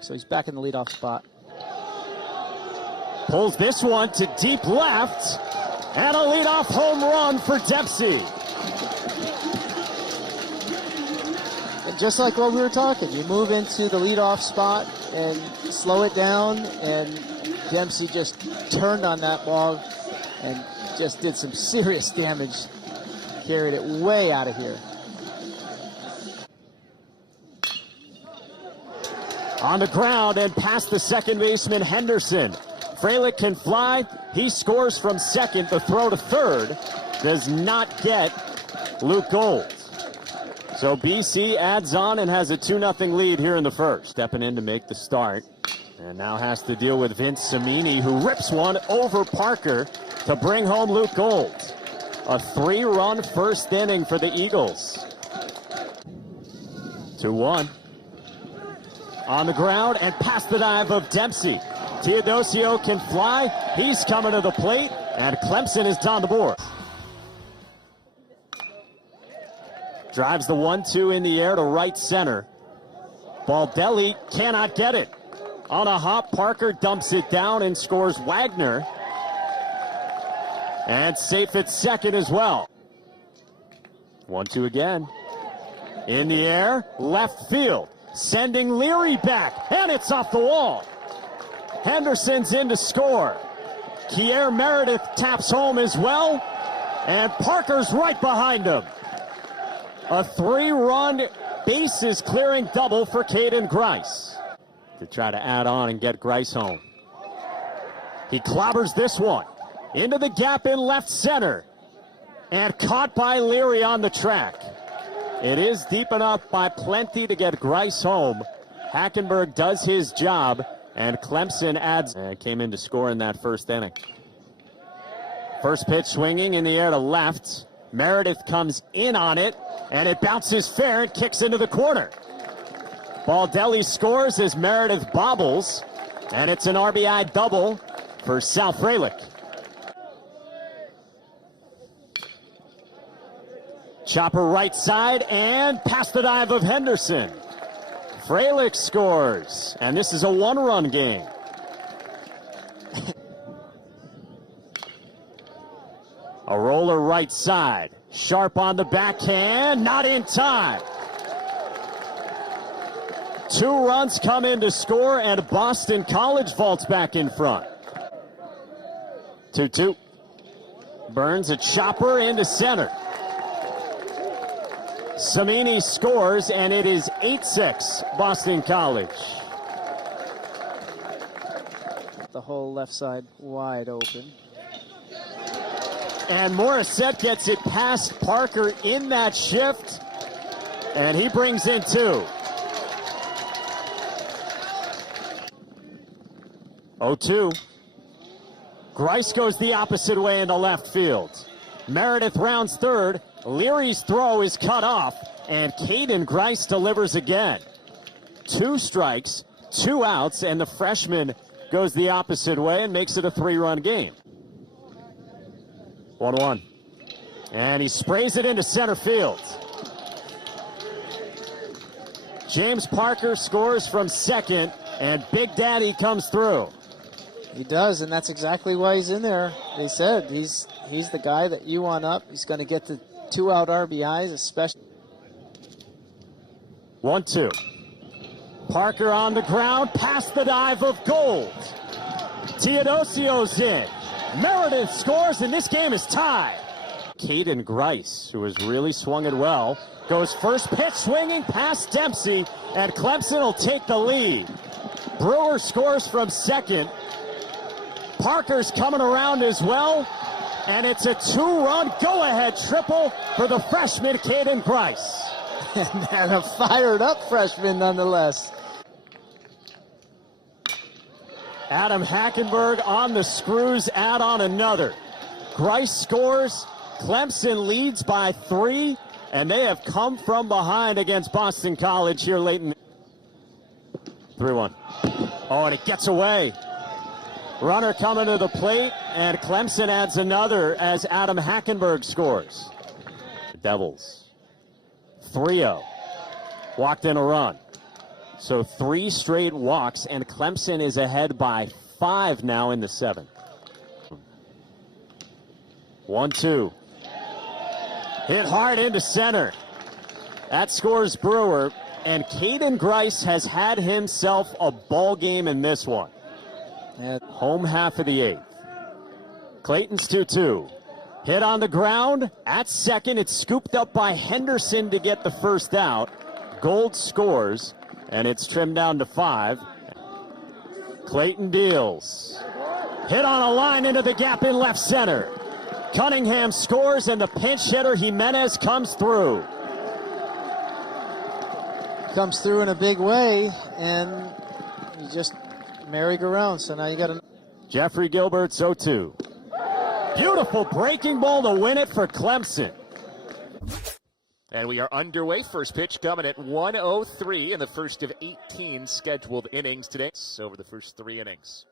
So he's back in the leadoff spot. Pulls this one to deep left, and a leadoff home run for Dempsey. And just like what we were talking, you move into the leadoff spot and slow it down, and Dempsey just turned on that ball and just did some serious damage. Carried it way out of here. On the ground and past the second baseman, Henderson. Frelick can fly. He scores from second. The throw to third does not get Luke Gold. So BC adds on and has a 2-0 lead here in the first. Stepping in to make the start. And now has to deal with Vince Cimini, who rips one over Parker to bring home Luke Gold. A 3-run first inning for the Eagles. 2-1. On the ground and past the dive of Dempsey. Teodosio can fly. He's coming to the plate, and Clemson is on the board. Drives the 1-2 in the air to right center. Baldelli cannot get it. On a hop, Parker dumps it down and scores Wagner. And safe at second as well. 1-2 again. In the air, left field. Sending Leary back, and it's off the wall. Henderson's in to score. Kier Meredith taps home as well, and Parker's right behind him. A 3-run bases clearing double for Caden Grice to try to add on and get Grice home. He clobbers this one into the gap in left center, and caught by Leary on the track. It is deep enough by plenty to get Grice home. Hackenberg does his job, and Clemson adds and came in to score in that first inning. First pitch swinging in the air to left. Meredith comes in on it, and it bounces fair and kicks into the corner. Baldelli scores as Meredith bobbles, and it's an RBI double for Sal Frelick. Chopper right side and past the dive of Henderson. Frelick scores, and this is a 1-run game. A roller right side. Sharp on the backhand, not in time. 2 runs come in to score, and Boston College vaults back in front. 2-2. Burns a chopper into center. Cimini scores, and it is 8-6 Boston College. The whole left side wide open. And Morissette gets it past Parker in that shift, and he brings in 2. 0-2. Grice goes the opposite way into left field. Meredith rounds third. Leary's throw is cut off, and Caden Grice delivers again. 2 strikes, 2 outs, and the freshman goes the opposite way and makes it a 3-run game. 1-1. And he sprays it into center field. James Parker scores from second, and Big Daddy comes through. He does, and that's exactly why he's in there. They said he's the guy that you want up. He's going to get the 2-out RBIs, especially. 1-2. Parker on the ground, past the dive of Gold. Teodosio's in. Meredith scores, and this game is tied. Caden Grice, who has really swung it well, goes first pitch swinging past Dempsey, and Clemson will take the lead. Brewer scores from second. Parker's coming around as well, and it's a 2-run go-ahead triple for the freshman Caden Grice. And a fired-up freshman nonetheless. Adam Hackenberg on the screws, add on another. Grice scores. Clemson leads by 3, and they have come from behind against Boston College here late in. 3-1. Oh, and it gets away. Runner coming to the plate, and Clemson adds another as Adam Hackenberg scores. The Devils. 3-0. Walked in a run. So 3 straight walks, and Clemson is ahead by 5 now in the 7th. 1-2. Hit hard into center. That scores Brewer, and Caden Grice has had himself a ball game in this one. At home half of the 8th. Clayton's 2-2. Hit on the ground. At second, it's scooped up by Henderson to get the first out. Gold scores, and it's trimmed down to 5. Clayton deals. Hit on a line into the gap in left center. Cunningham scores, and the pinch hitter Jimenez comes through. Comes through in a big way, and you just merry-go-round. So now you got a Jeffrey Gilbert's 0-2. Beautiful breaking ball to win it for Clemson. And we are underway. First pitch coming at 1:03 in the first of 18 scheduled innings today. Over the first 3 innings.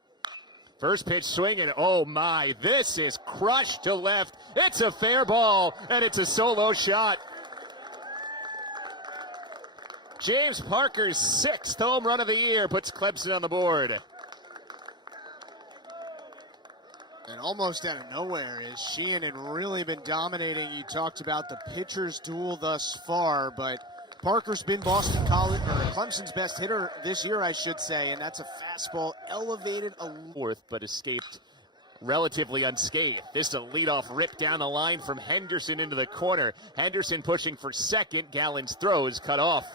First pitch swinging. Oh my, this is crushed to left. It's a fair ball, and it's a solo shot. James Parker's 6th home run of the year puts Clemson on the board. And almost out of nowhere, as Sheehan had really been dominating. You talked about the pitcher's duel thus far, but Parker's been Clemson's best hitter this year, I should say, and that's a fastball elevated a fourth, but escaped relatively unscathed. This is a leadoff rip down the line from Henderson into the corner. Henderson pushing for second. Gallen's throw is cut off.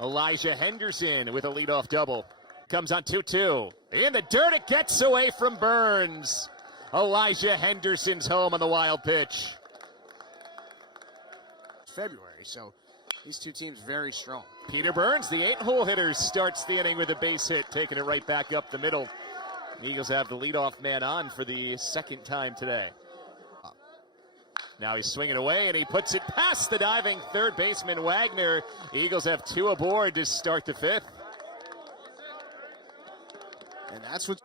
Elijah Henderson with a leadoff double. Comes on 2-2. In the dirt, it gets away from Burns. Elijah Henderson's home on the wild pitch. February, so these two teams very strong. Peter Burns, the 8-hole hitter, starts the inning with a base hit, taking it right back up the middle. The Eagles have the leadoff man on for the 2nd time today. Now he's swinging away, and he puts it past the diving third baseman Wagner. Eagles have 2 aboard to start the 5th. And that's what...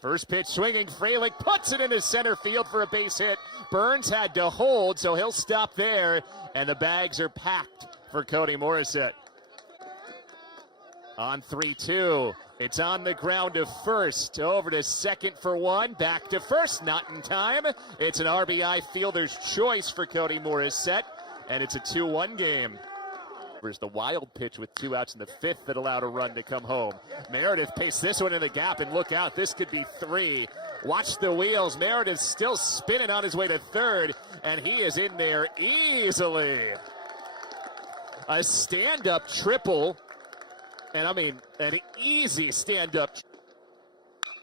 First pitch swinging, Freilich puts it into center field for a base hit. Burns had to hold, so he'll stop there, and the bags are packed for Cody Morissette. On 3-2, it's on the ground to first, over to second for 1, back to first, not in time. It's an RBI fielder's choice for Cody Morissette, and it's a 2-1 game. There's the wild pitch with 2 outs in the 5th that allowed a run to come home. Meredith pastes this one in the gap, and look out, this could be 3. Watch the wheels. Meredith still spinning on his way to third, and he is in there easily. A stand-up triple, and I mean an easy stand-up.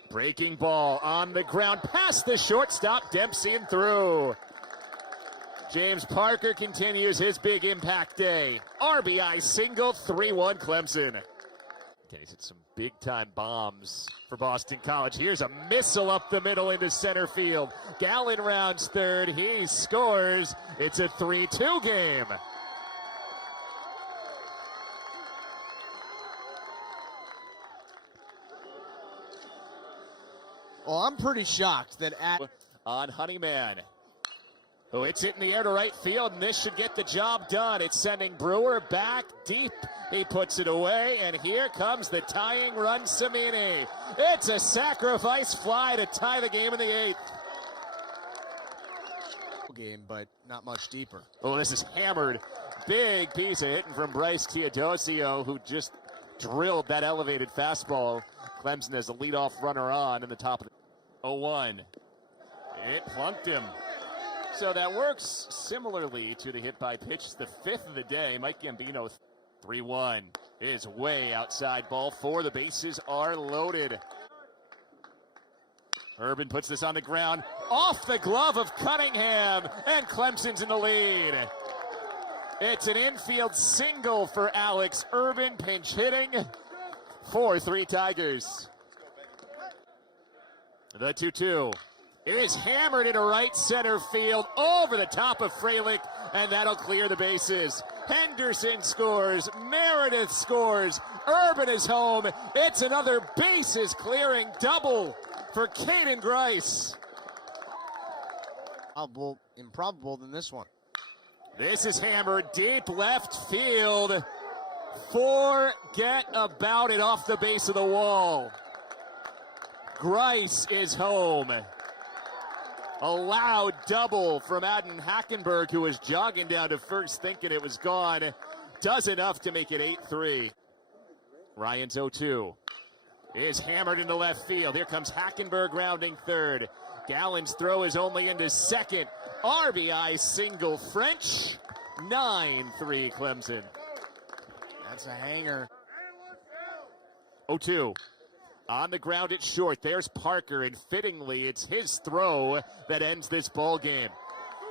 Breaking ball on the ground past the shortstop, Dempsey and through. James Parker continues his big impact day. RBI single, 3-1 Clemson. Okay, he's hit some big-time bombs for Boston College. Here's a missile up the middle into center field. Gallen rounds third. He scores. It's a 3-2 game. Well, I'm pretty shocked that on Honeyman, who hits it in the air to right field, and this should get the job done. It's sending Brewer back deep. He puts it away, and here comes the tying run, Samini. It's a sacrifice fly to tie the game in the 8th. Game, but not much deeper. Oh, this is hammered. Big piece of hitting from Bryce Teodosio, who just drilled that elevated fastball. Clemson has a leadoff runner on in the top of the 0-1. It plunked him. So that works similarly to the hit by pitch, the 5th of the day. Mike Gambino, 3-1, is way outside ball 4. The bases are loaded. Urban puts this on the ground, off the glove of Cunningham, and Clemson's in the lead. It's an infield single for Alex Urban, pinch hitting, 4-3 Tigers. The 2-2. It is hammered into right center field over the top of Freilich, and that'll clear the bases. Henderson scores, Meredith scores, Urban is home. It's another bases clearing double for Caden Grice. More improbable than this one. This is hammered deep left field. Forget about it, off the base of the wall. Grice is home. A loud double from Adden Hackenberg, who was jogging down to first thinking it was gone. Does enough to make it 8-3. Ryan's 0-2 is hammered into left field. Here comes Hackenberg rounding third. Gallen's throw is only into second. RBI single French. 9-3 Clemson. That's a hanger. 0-2. On the ground at short, there's Parker, and fittingly, it's his throw that ends this ball game.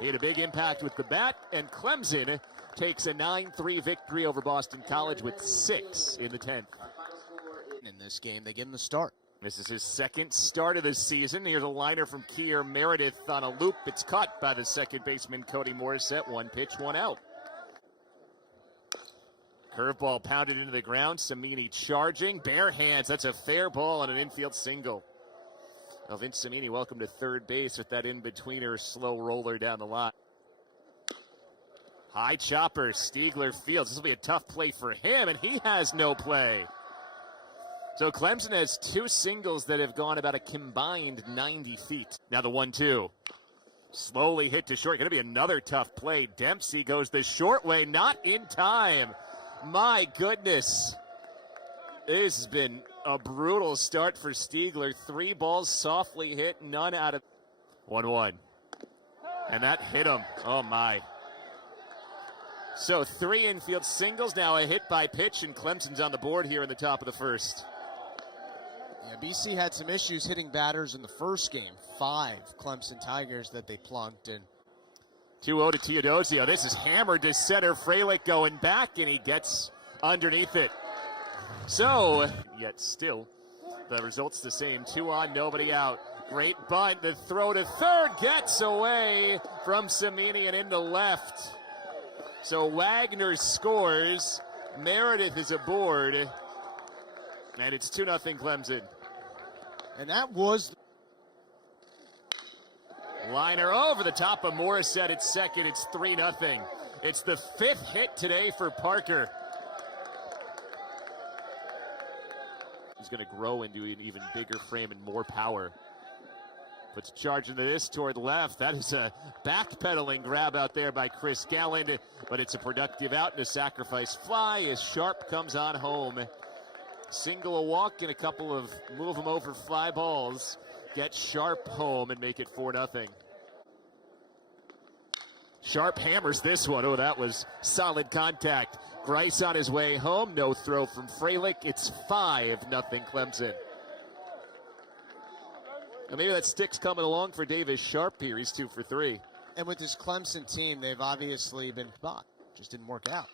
He had a big impact with the bat, and Clemson takes a 9-3 victory over Boston College with 6 in the 10th. In this game, they give him the start. This is his second start of the season. Here's a liner from Keir Meredith on a loop. It's caught by the second baseman, Cody Morissette. 1 pitch, 1 out. Curveball pounded into the ground. Cimini charging. Bare hands. That's a fair ball on an infield single. Well, Vince Cimini, welcome to third base with that in-betweener slow roller down the line. High chopper. Stiegler fields. This will be a tough play for him, and he has no play. So Clemson has 2 singles that have gone about a combined 90 feet. Now the 1-2. Slowly hit to short. Going to be another tough play. Dempsey goes the short way. Not in time. My goodness. This has been a brutal start for Stiegler. 3 balls softly hit, none out of 1-1. And that hit him. Oh my. So 3 infield singles, now a hit by pitch, and Clemson's on the board here in the top of the first. Yeah, BC had some issues hitting batters in the first game. 5 Clemson Tigers that they plunked in. 2-0 to Teodosio. This is hammered to center. Freilich going back, and he gets underneath it. So, yet still, the result's the same. 2 on, nobody out. Great bunt. The throw to third gets away from Cimini and into left. So Wagner scores. Meredith is aboard. And it's 2-0 Clemson. And that was... Liner over the top of Morissette at second. It's 3-0. It's the 5th hit today for Parker. He's going to grow into an even bigger frame and more power. Puts charge into this toward left. That is a backpedaling grab out there by Chris Gallen, but it's a productive out and a sacrifice fly as Sharp comes on home. Single a walk and a couple of move them over fly balls. Get Sharp home and make it 4-0. Sharp hammers this one. Oh, that was solid contact. Grice on his way home. No throw from Freilich. It's 5-0 Clemson. And maybe that stick's coming along for Davis Sharp here. He's 2 for 3. And with this Clemson team, they've obviously been spot. Just didn't work out.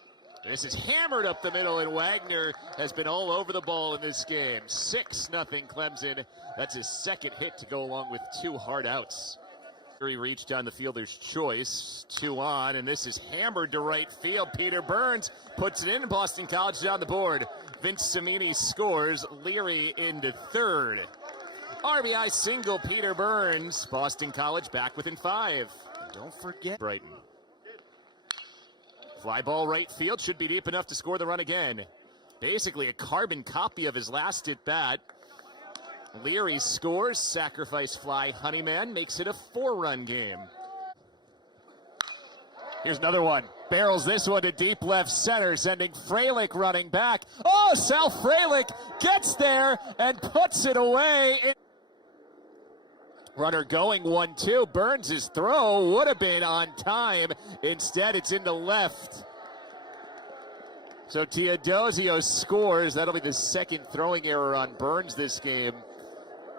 This is hammered up the middle, and Wagner has been all over the ball in this game. 6-0 Clemson. That's his second hit to go along with 2 hard outs. He reached on the fielder's choice. 2 on, and this is hammered to right field. Peter Burns puts it in. Boston College is on the board. Vince Cimini scores. Leary into third. RBI single, Peter Burns. Boston College back within 5. Don't forget Brighton. Fly ball right field, should be deep enough to score the run again. Basically a carbon copy of his last at bat. Leary scores, sacrifice fly. Honeyman makes it a 4-run game. Here's another one. Barrels this one to deep left center, sending Freilich running back. Oh, Sal Freilich gets there and puts it away. Runner going 1-2. Burns' throw would have been on time. Instead, it's into left. So Teodosio scores. That'll be the second throwing error on Burns this game.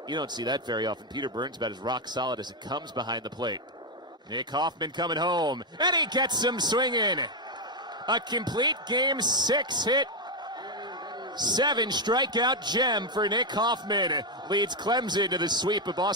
You don't see that very often. Peter Burns about as rock solid as it comes behind the plate. Nick Hoffman coming home, and he gets him swinging. A complete game 6 hit. 7 strikeout gem for Nick Hoffman. Leads Clemson to the sweep of Boston.